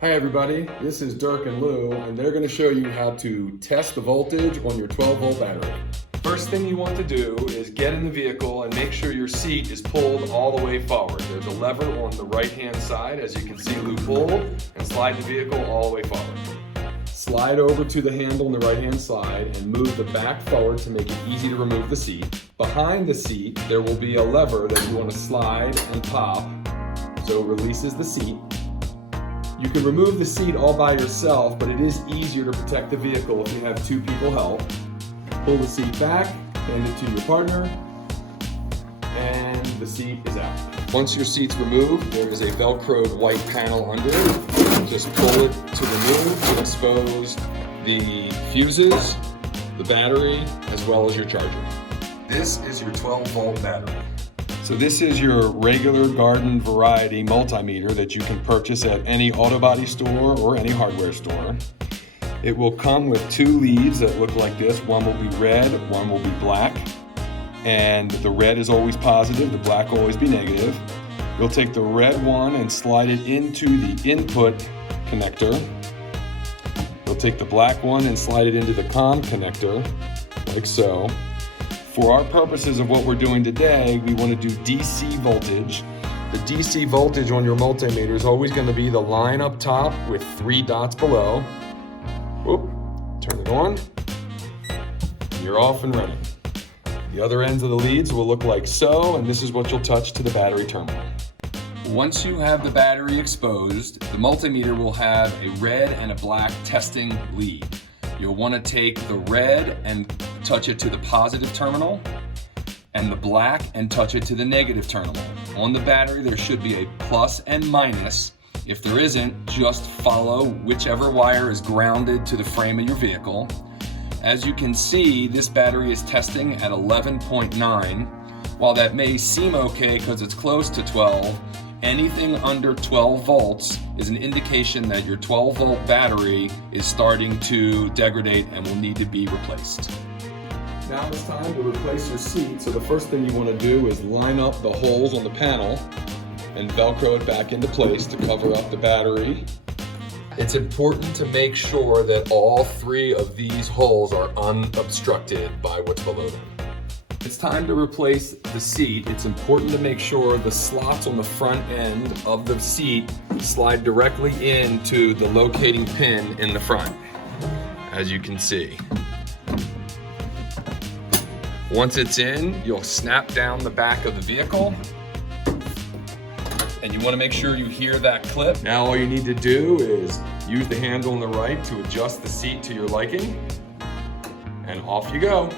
Hi everybody, this is Dirk and Lou, and they're going to show you how to test the voltage on your 12-volt battery. First thing you want to do is get in the vehicle and make sure your seat is pulled all the way forward. There's a lever on the right-hand side, as you can see Lou pulled, and slide the vehicle all the way forward. Slide over to the handle on the right-hand side and move the back forward to make it easy to remove the seat. Behind the seat, there will be a lever that you want to slide and pop so it releases the seat. You can remove the seat all by yourself, but it is easier to protect the vehicle if you have two people help. Pull the seat back, hand it to your partner, and the seat is out. Once your seat's removed, there is a Velcroed white panel under it. Just pull it to remove to expose the fuses, the battery, as well as your charger. This is your 12-volt battery. So this is your regular garden variety multimeter that you can purchase at any auto body store or any hardware store. It will come with two leads that look like this. One will be red, one will be black. And the red is always positive, the black will always be negative. You'll take the red one and slide it into the input connector. You'll take the black one and slide it into the COM connector, like so. For our purposes of what we're doing today, we want to do DC voltage. The DC voltage on your multimeter is always going to be the line up top with 3 dots below. Whoop, turn it on. You're off and running. The other ends of the leads will look like so, and this is what you'll touch to the battery terminal. Once you have the battery exposed, the multimeter will have a red and a black testing lead. You'll want to take the red and touch it to the positive terminal, and the black and touch it to the negative terminal. On the battery there should be a plus and minus. If there isn't, just follow whichever wire is grounded to the frame of your vehicle. As you can see, this battery is testing at 11.9. While that may seem okay because it's close to 12, anything under 12 volts is an indication that your 12-volt battery is starting to degrade and will need to be replaced. Now it's time to replace your seat, so the first thing you want to do is line up the holes on the panel and Velcro it back into place to cover up the battery. It's important to make sure that all 3 of these holes are unobstructed by what's below them. It's time to replace the seat. It's important to make sure the slots on the front end of the seat slide directly into the locating pin in the front, as you can see. Once it's in, you'll snap down the back of the vehicle, and you want to make sure you hear that clip. Now all you need to do is use the handle on the right to adjust the seat to your liking, and off you go.